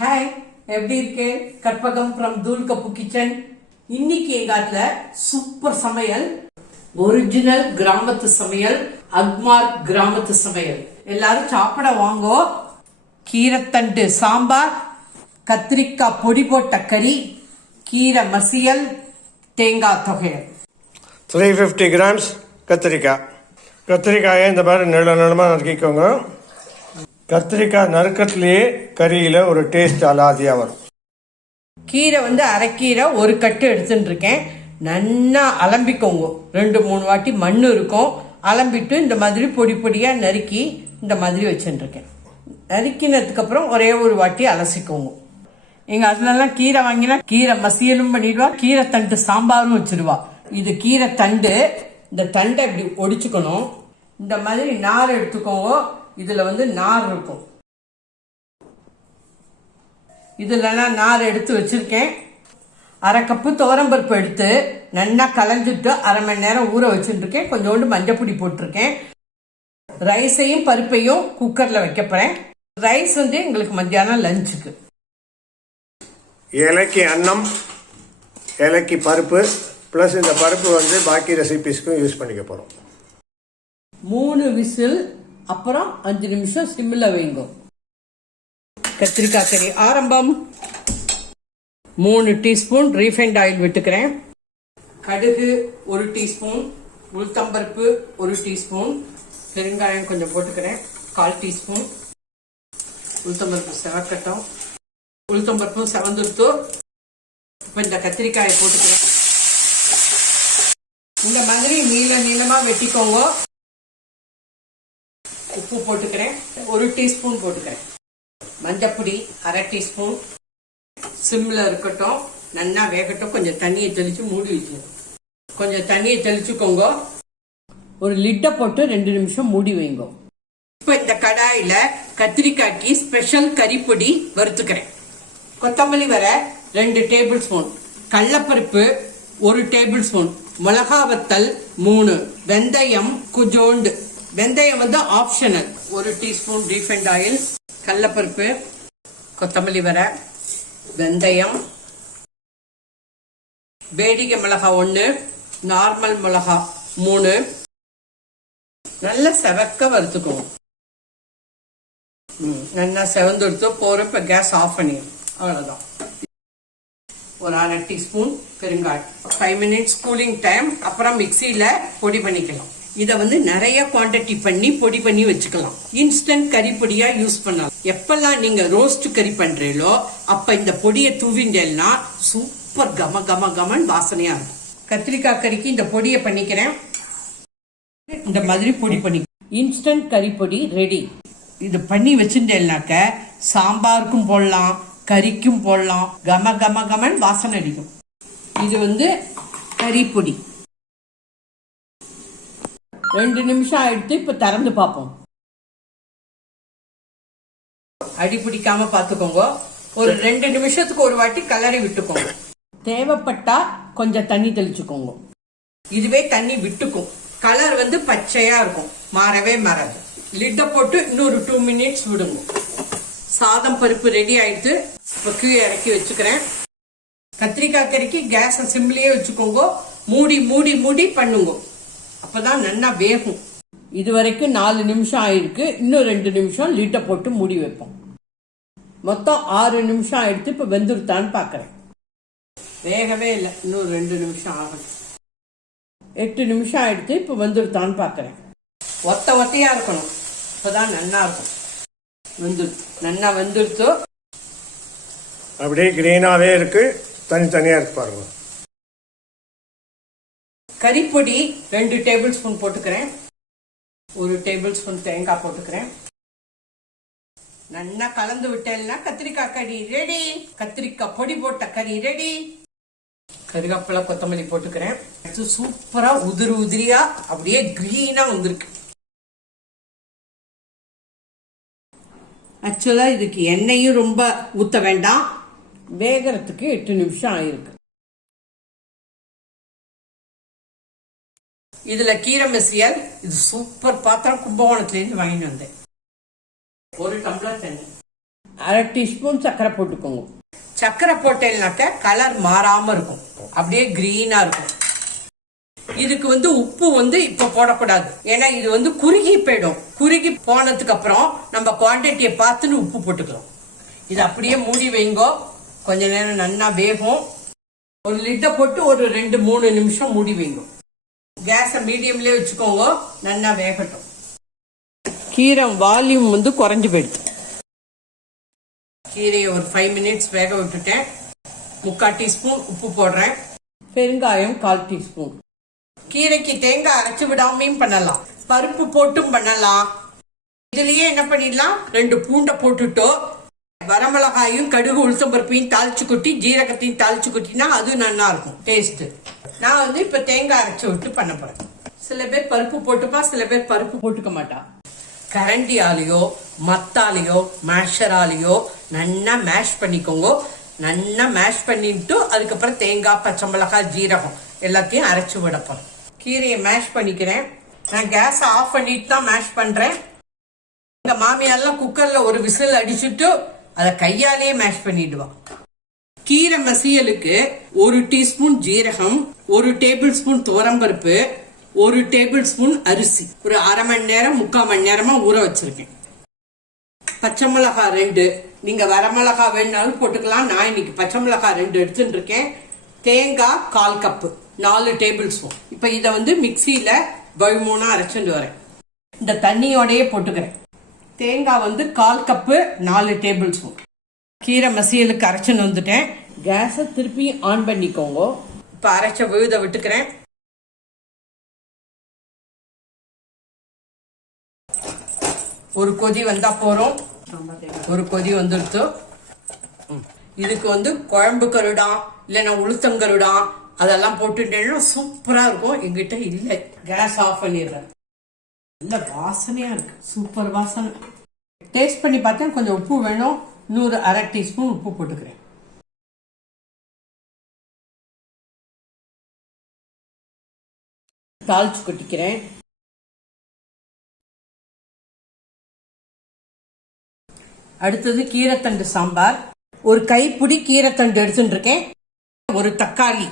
Hi எப்படி இருக்கு? Karpagam from Thool cup kitchen இன்னைக்கு எங்க ஆத்துல சூப்பர் சமையல் ஒரிஜினல் கிராமத்து சமையல் அக்மார் கிராமத்து சமையல். எல்லாரும் சாப்பிட வாங்கோ. கீரைத்தண்டு சாம்பார் கத்திரிக்காய் பொடி போட்ட கறி கீரை மசியல் தேங்காய் தொகையல். த்ரீ ஃபிஃப்டி கிராம்ஸ் கத்திரிக்காய். கத்திரிக்காயை இந்த மாதிரி நீள நீளமாக நறுக்கிக்கோங்க. கத்திரிக்காய் நறுக்கத்துலேயே கறியில் ஒரு டேஸ்ட் அலாதியாக வரும். கீரை வந்து அரைக்கீரை ஒரு கட்டு எடுத்துட்டு இருக்கேன். நல்லா அலம்பிக்கோங்க. ரெண்டு மூணு வாட்டி மண் இருக்கும். அலம்பிட்டு இந்த மாதிரி பொடி பொடியாக நறுக்கி இந்த மாதிரி வச்சுட்டுருக்கேன் நறுக்கினதுக்கு அப்புறம் ஒரே ஒரு வாட்டி அலசிக்கோங்க. எங்க அதுலலாம் கீரை வாங்கினா கீரை மசியலும் பண்ணிடுவா கீரை தண்டு சாம்பாரும் வச்சிருவா. இது கீரை தண்டு. இந்த தண்டை இப்படி ஒடிச்சுக்கணும். இந்த மாதிரி நார் எடுத்துக்கோங்க. இதுல வந்து நார் இருக்கும். இதுலலாம் நார் எடுத்து வச்சிருக்கேன். அரை கப்பு துவரம்பருப்பு எடுத்து நல்லா கலந்துட்டு அரை மணி நேரம் ஊற வச்சுட்டு இருக்கேன் கொஞ்சோண்டு மஞ்சப்பொடி போட்டிருக்கேன். ரைஸையும் பருப்பையும் குக்கர்ல வைக்க போறேன் ரைஸ் வந்து எங்களுக்கு மத்தியானம் லஞ்சுக்கு. இலைக்கு அன்னம் இலைக்கு பருப்பு ப்ளஸ் இந்த பருப்பு வந்து பாக்கி ரெசிபிஸ்க்கும் யூஸ் பண்ணிக்க போகிறோம் மூணு விசில் அப்புறம் அஞ்சு நிமிஷம் சிம்மில் வைங்க. கத்திரிக்காய் கறி ஆரம்பம். மூணு டீஸ்பூன் ரீஃபைண்ட் ஆயில் விட்டுக்கிறேன். கடுகு ஒரு டீஸ்பூன் உளுத்தம்பருப்பு ஒரு டீஸ்பூன் பெருங்காயம் கொஞ்சம் போட்டுக்கிறேன் கால் டீஸ்பூன். உளுத்தம்பருப்பு செவக்கட்டும். உளுத்தம்பருப்பும் செவந்துருத்து இப்போ இந்த கத்திரிக்காயை போட்டுக்கிறேன். இந்த மாதிரி நீள நீளமாக வெட்டிக்கோங்க. உப்பு போட்டுக்கிறேன். ஒரு டீஸ்பூன் போட்டுக்கிறேன். மஞ்சப்பொடி அரை டீஸ்பூன். சிம்மில் இருக்கட்டும் நல்லா வேகட்டும் கொஞ்சம் தண்ணியை தெளித்து மூடி வச்சிடும் கொஞ்சம் தண்ணியை தெளிச்சுக்கோங்க. ஒரு லிட்டை போட்டு ரெண்டு நிமிஷம் மூடி வைங்க. இப்போ இந்த கடாயில் கத்திரிக்காய்க்கு ஸ்பெஷல் கறிப்பொடி வறுத்துக்கிறேன். கொத்தமல்லி வர ரெண்டு டேபிள் ஸ்பூன். கடலப்பருப்பு ஒரு டேபிள் ஸ்பூன். மிளகா வத்தல் மூணு. வெந்தயம் குஜோண்டு. வெந்தயம் வந்து ஆப்ஷனல் ஒரு டீஸ்பூன் ரீஃபைண்ட் ஆயில் கடலப்பருப்பு கொத்தமல்லி வர வெந்தயம் வேடிக்கை மிளகா ஒன்று நார்மல் மிளகா மூணு. நல்ல செவக்க வறுத்துக்குவோம் ம், நல்லா செவந்துடுத்து போகிறோம் இப்போ கேஸ் ஆஃப் பண்ணிடும் அவ்வளோதான் ஒரு அரை டீஸ்பூன் பெருங்காயம். ஃபைவ் மினிட்ஸ் கூலிங் டைம் அப்புறம் மிக்சியில் பொடி பண்ணிக்கலாம். இதை வந்து நிறைய குவான்டிட்டி பண்ணி பொடி பண்ணி வச்சுக்கலாம். இன்ஸ்டன்ட் கறி பொடியா யூஸ் பண்ணலாம். எப்பெல்லாம் நீங்க ரோஸ்ட் கறி பண்றீங்களோ அப்ப இந்த பொடியை தூவிண்டேன்னா சூப்பர் கம கம கமன் வாசனையா இருக்கும். கத்திரிக்காய் கறிக்கு இந்த பொடியை பண்ணிக்கிறேன். இந்த மாதிரி பொடி பண்ணி. இன்ஸ்டன்ட் கறி பொடி ரெடி இது பண்ணி வச்சுட்டேன்னாக்க சாம்பாருக்கும் போடலாம் கறிக்கும் போடலாம். கம கம கமன் வாசனை அடிக்கும். இது வந்து கறி பொடி. ரெண்டு நிமிஷம் ஆயிடுத்து இப்ப திறந்து பார்ப்போம். அடி பிடிக்காம பாத்துக்கோங்க ஒரு ரெண்டு நிமிஷத்துக்கு ஒரு வாட்டி கலரி விட்டுக்கோங்க. தேவைப்பட்டா கொஞ்சம் தண்ணி தெளிச்சுக்கோங்க. இதுவே தண்ணி விட்டுக்கும். கலர் வந்து பச்சையா இருக்கும். மாறவே மாறாது. லிட்ட போட்டு இன்னொரு டூ மினிட்ஸ் விடுங்க. சாதம் பருப்பு ரெடி ஆயிடுத்து இப்போ கீழே இறக்கி வச்சுக்கிறேன். கத்திரிக்காய் கறிக்கு கேஸை சிம்லயே வச்சுக்கோங்க. மூடி மூடி மூடி பண்ணுங்க. அப்பதான் நல்லா வேகும். இது வரைக்கும் நாலு நிமிஷம் ஆயிருக்கு. இன்னும் ரெண்டு நிமிஷம் லிட்டை போட்டு மூடி வைப்போம். மொத்தம் ஆறு நிமிஷம் ஆயிடுத்து இப்போ வெந்துருத்தான்னு பார்க்குறேன் வேகவே இல்லை. இன்னும் ரெண்டு நிமிஷம் ஆகும் எட்டு நிமிஷம் ஆயிடுத்து இப்போ வெந்துருத்தான்னு பார்க்குறேன் ஒத்த ஒத்தையா இருக்கணும். இப்போதான் நல்லா இருக்கும். வெந்துருத்து நல்லா வெந்துருத்தோ அப்படியே க்ரீனாகவே இருக்குது தனித்தனியாக இருக்கு பாருங்க. கறிப்பொடி ரெண்டு டேபிள் ஸ்பூன் போட்டுக்கிறேன். ஒரு டேபிள் ஸ்பூன் தேங்காய் போட்டுக்கிறேன். நல்லா கலந்து விட்டேன்னா கத்திரிக்காய் கறி ரெடி கத்திரிக்காய் பொடி போட்ட கறி ரெடி கருவேப்பிலை கொத்தமல்லி போட்டுக்கிறேன். சூப்பரா உதிரி உதிரியா அப்படியே கிரீனா வந்திருக்கு. ஆக்சுவலா இதுக்கு எண்ணெயும் ரொம்ப ஊத்த வேண்டாம். வேகிறதுக்கு எட்டு நிமிஷம் ஆயிருக்கு. இதுல கீரை மெசியல் இது சூப்பர் பாத்திரம் கும்பகோணத்துல இருந்து வாங்கிட்டு வந்தேன். ஒரு டம்ளர் தண்ணி. அரை டீஸ்பூன் சர்க்கரை போட்டுக்கோங்க. சர்க்கரை போட்டேன்னாக்க கலர் மாறாம இருக்கும். அப்படியே கிரீனா இருக்கும். இதுக்கு வந்து உப்பு வந்து இப்ப போடக்கூடாது. ஏன்னா இது வந்து குறுகி போயிடும். குறுகி போனதுக்கு அப்புறம் நம்ம குவான்டிட்டியை பார்த்துன்னு உப்பு போட்டுக்கலாம். இது அப்படியே மூடி வைங்கோ. கொஞ்ச நேரம் நன்னா வேகும். ஒரு லிட்டை போட்டு ஒரு ரெண்டு மூணு நிமிஷம் மூடி வைங்க. கேஸை மீடியம்லயே வச்சுக்கோங்க. நன்னா வேகட்டும். கீரை வால்யூம் வந்து குறைஞ்சு போயிடுது கீரையை ஒரு ஃபைவ் மினிட்ஸ் வேக விட்டுட்டேன். முக்கால் டீஸ்பூன் உப்பு போடுறேன். பெருங்காயம் கால் டீஸ்பூன். கீரைக்கு தேங்காய் அரைச்சு விடாமையும் பண்ணலாம். பருப்பு போட்டும் பண்ணலாம். இதுலயே என்ன பண்ணிடலாம்? ரெண்டு பூண்டை போட்டுட்டோ வரமிளகாயும் கடுகு உளுத்தம் பருப்பையும் தாளிச்சு கொட்டி ஜீரகத்தையும் தாளிச்சு கொட்டினா அது நல்லா இருக்கும். டேஸ்ட் நான் வந்து இப்ப தேங்காய் அரைச்சு விட்டு பண்ண போறேன். சில பேர் பருப்பு போட்டுப்பா சில பேர் பருப்பு போட்டுக்க மாட்டா. கரண்டியாலேயோ மத்தாலேயோ மேஷராலேயோ நல்லா மேஷ் பண்ணிக்கோங்க. நல்லா மேஷ் பண்ணிட்டு அதுக்கப்புறம் தேங்காய் பச்சை மிளகாய் ஜீரகம் எல்லாத்தையும் அரைச்சு விட போறேன். கீரையை மேஷ் பண்ணிக்கிறேன். நான் கேஸ் ஆஃப் பண்ணிட்டு தான் மேஷ் பண்றேன். எங்க மாமியாரெல்லாம் குக்கர்ல ஒரு விசில் அடிச்சுட்டு அதை கையாலேயே மேஷ் பண்ணிவிடுவான் கீரை மசியலுக்கு ஒரு டீஸ்பூன் ஜீரகம் ஒரு டேபிள் ஸ்பூன் துவரம்பருப்பு ஒரு டேபிள் ஸ்பூன் அரிசி. ஒரு அரை மணி நேரம் முக்கால் மணி நேரமா ஊற வச்சிருக்கேன். பச்சை மிளகா ரெண்டு. நீங்க வரமிளகா வேணாலும் போட்டுக்கலாம். நான் இன்னைக்கு பச்சை மிளகாய் ரெண்டு எடுத்துட்டு இருக்கேன் தேங்காய் கால் கப்பு. நாலு டேபிள் ஸ்பூன் இப்ப இதை வந்து மிக்சியில பழுமூணா அரைச்சிட்டு வரேன். இந்த தண்ணியோடயே போட்டுக்கிறேன். தேங்காய் வந்து கால் கப்பு நாலு டேபிள் ஸ்பூன் கீரை மசியலுக்கு அரைச்சுன்னு வந்துட்டேன். கேஸை திருப்பி ஆன் பண்ணிக்கோங்க. இப்போ அரைச்ச விழுத விட்டுக்கிறேன். ஒரு கொதி வந்தா போறோம். ஒரு கொதி வந்துடுத்து. இதுக்கு வந்து குழம்பு கருடா இல்லைன்னா உளுத்தங்கருடா அதெல்லாம் போட்டுட்டேன்னா சூப்பரா இருக்கும். எங்கிட்ட இல்லை. கேஸ் ஆஃப் பண்ணிடுறேன். நல்ல வாசனையா இருக்கு. சூப்பர் வாசனை. டேஸ்ட் பண்ணி பார்த்தேன். கொஞ்சம் உப்பு வேணும். நூறு அரை டீஸ்பூன் உப்பு போட்டுக்கிறேன். தாளிச்சு கொட்டிக்கிறேன். அடுத்தது கீரைத்தண்டு சாம்பார். ஒரு கைப்பிடி கீரைத்தண்டு எடுத்துட்டுருக்கேன். ஒரு தக்காளி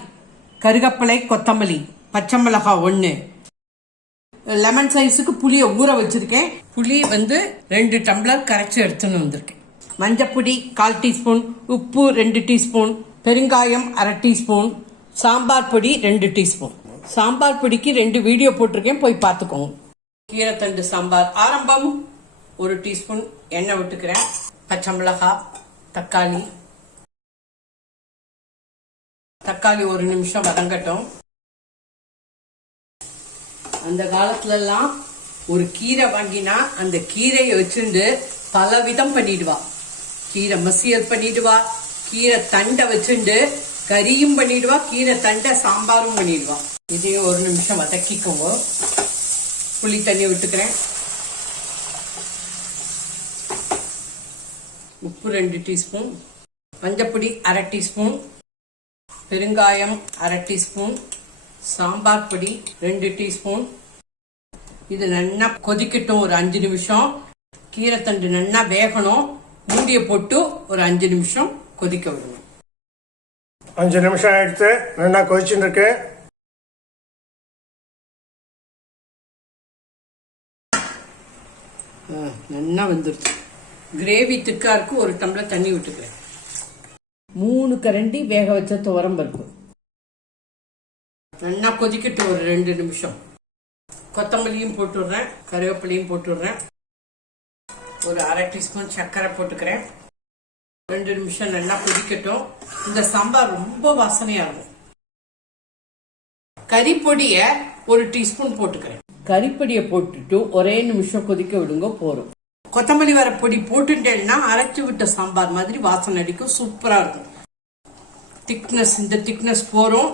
கருகப்பலை கொத்தமல்லி பச்சை மிளகாய் ஒன்று லெமன் சைஸுக்கு புளியை ஊற வச்சிருக்கேன். புளி வந்து ரெண்டு டம்ளர் கரைச்சி எடுத்துன்னு வந்திருக்கேன். மஞ்சப்பொடி கால் டீஸ்பூன் உப்பு ரெண்டு டீஸ்பூன் பெருங்காயம் அரை டீஸ்பூன் சாம்பார் பொடி ரெண்டு டீஸ்பூன். சாம்பார் பொடிக்கு ரெண்டு வீடியோ போட்டிருக்கேன் போய் பார்த்துக்கோங்க. கீரைத்தண்டு சாம்பார் ஆரம்பம் ஒரு டீஸ்பூன் எண்ணெய் விட்டுக்கிறேன். பச்சை மிளகாய் தக்காளி. தக்காளி ஒரு நிமிஷம் வதங்கட்டும். அந்த காலத்துலலாம் ஒரு கீரை வாங்கினா அந்த கீரையை வச்சுட்டு பல விதம் பண்ணிடுவா. கீரை மசியல் பண்ணிடுவா கீரை தண்டை வச்சுண்டு கறியும் பண்ணிடுவா கீரை தண்டை சாம்பாரும் பண்ணிடுவா இதையும் ஒரு நிமிஷம் வதக்கிக்கோங்க. புளி தண்ணி விட்டுக்கிறேன். உப்பு ரெண்டு டீஸ்பூன். மஞ்சப்பொடி அரை டீஸ்பூன். பெருங்காயம் அரை டீஸ்பூன். சாம்பார் பொடி ரெண்டு டீஸ்பூன். இது நல்லா கொதிக்கட்டும் ஒரு அஞ்சு நிமிஷம். கீரைத்தண்டு நல்லா வேகணும். மூடியை போட்டு ஒரு அஞ்சு நிமிஷம் கொதிக்க விடணும். அஞ்சு நிமிஷம் ஆயிடுத்து நல்லா கொதிச்சுட்டு இருக்கு ஆ, நல்லா வந்துருச்சு. கிரேவி திக்கா இருக்கு ஒரு டம்ளர் தண்ணி விட்டுக்கிறேன். மூணு கரண்டி வேக வச்ச துவரம் பருப்பு. நல்லா கொதிக்கட்டும் ஒரு ரெண்டு நிமிஷம். கொத்தமல்லியும் போட்டுடுறேன் கருவேப்பிலையும் போட்டுடுறேன். ஒரு அரை டீஸ்பூன் சர்க்கரை போட்டுக்கிறேன். ரெண்டு நிமிஷம் நல்லா கொதிக்கட்டும். இந்த சாம்பார் ரொம்ப வாசனையா இருக்கும். கறிப்பொடிய ஒரு டீஸ்பூன் போட்டுக்கிறேன். கறிப்பொடியை போட்டுட்டு ஒரே நிமிஷம் கொதிக்க விடுங்க போறோம் கொத்தமல்லி வர பொடி போட்டுட்டேன்னா அரைச்சு விட்ட சாம்பார் மாதிரி வாசனை அடிக்கும் சூப்பரா இருக்கும். திக்னஸ் இந்த திக்னஸ் போறோம்.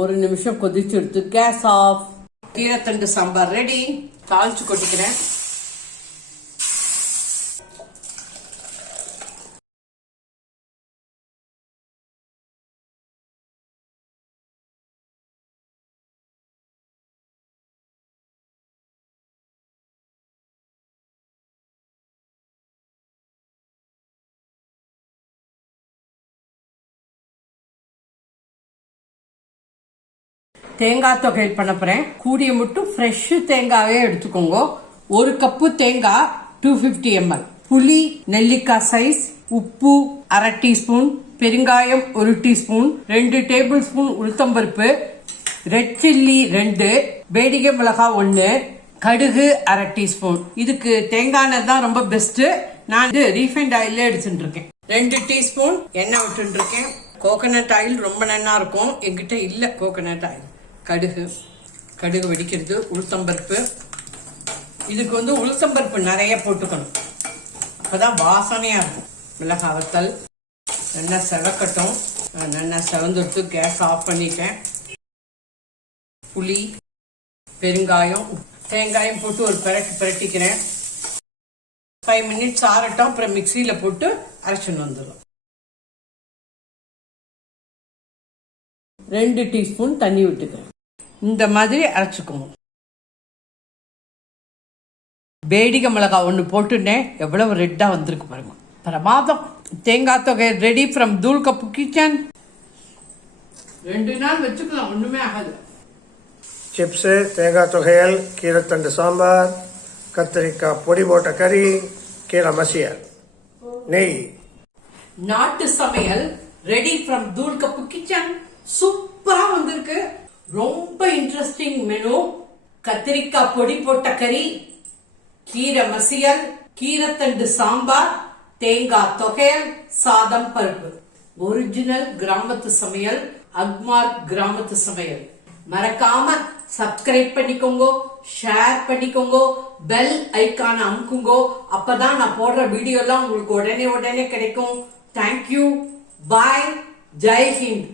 ஒரு நிமிஷம் கொதிச்சு எடுத்து கேஸ் ஆஃப். கீரைத்தண்டு சாம்பார் ரெடி தாளிச்சு கொட்டிக்கிறேன். தேங்காய் தொகையில் பண்ண போறேன். கூடிய மட்டும் ஃப்ரெஷ் தேங்காவே எடுத்துக்கோங்க. ஒரு கப்பு தேங்காய் டூ பிப்டி எம்எல் புளி நெல்லிக்காய் சைஸ் உப்பு அரை டீஸ்பூன் பெருங்காயம் ஒரு டீஸ்பூன் ரெண்டு டேபிள் ஸ்பூன் உளுத்தம்பருப்பு ரெட் சில்லி ரெண்டு வேடிகை மிளகாய் ஒன்று கடுகு அரை டீஸ்பூன் இதுக்கு தேங்காய் எண்ணெய் தான் ரொம்ப பெஸ்ட்டு நான் இது ரீஃபைண்ட் ஆயிலே எடுத்துட்டு இருக்கேன். ரெண்டு டீஸ்பூன் எண்ணெய் விட்டுருக்கேன் இருக்கேன். கோகனட் ஆயில் ரொம்ப நல்லா இருக்கும். என்கிட்ட இல்லை கோகனட் ஆயில் கடுகு கடுகு வெடிக்கிறது உளுத்தம்பருப்பு இதுக்கு வந்து உளுத்தம்பருப்பு நிறைய போட்டுக்கணும். அப்பதான் வாசனையாக இருக்கும். மிளகா வத்தல் நல்லா செவக்கட்டும். நல்லா செவந்துட்டு கேஸ் ஆஃப் பண்ணிட்டேன். புளி பெருங்காயம் தேங்காயம் போட்டு ஒரு பிரட்டு பிரட்டிக்கிறேன். ஃபைவ் மினிட்ஸ் ஆறட்டும். அப்புறம் மிக்சியில் போட்டு அரைச்சின்னு வந்துடும் ரெண்டு டீஸ்பூன் தண்ணி விட்டுக்கிறேன் இந்த மாதிரி அரைச்சுக்குவோம். பேடிகை மிளகாய் ஒன்று போட்டுட்டேன் எவ்வளவு ரெட்டாக வந்திருக்கு பாருங்க. பிரமாதம். தேங்காய் தொகை ready from Thool cup kitchen ரெண்டு நாள் வச்சுக்கலாம் ஒன்றுமே ஆகாது. சிப்ஸு தேங்காய் தொகையல் கீரைத்தண்டு சாம்பார் கத்திரிக்காய் பொடி போட்ட கறி கீரை மசியல். நெய். நாட்டு சமையல் ready from Thool cup kitchen சூப்பரா வந்திருக்கு. ரொம்ப இன்ட்ரெஸ்டிங் மெனு கத்திரிக்காய் பொடி போட்ட கறி கீரை மசியல் கீரைத்தண்டு சாம்பார் தேங்காய் தொகையல் சாதம் பருப்பு. ஒரிஜினல் கிராமத்து சமையல் அக்மார் கிராமத்து சமையல். மறக்காம சப்ஸ்கிரைப் பண்ணிக்கோங்க ஷேர் பண்ணிக்கோங்க பெல் ஐக்கான அமுக்குங்கோ அப்பதான் நான் போடுற வீடியோ எல்லாம் உங்களுக்கு உடனே உடனே கிடைக்கும். Thank you bye Jai Hind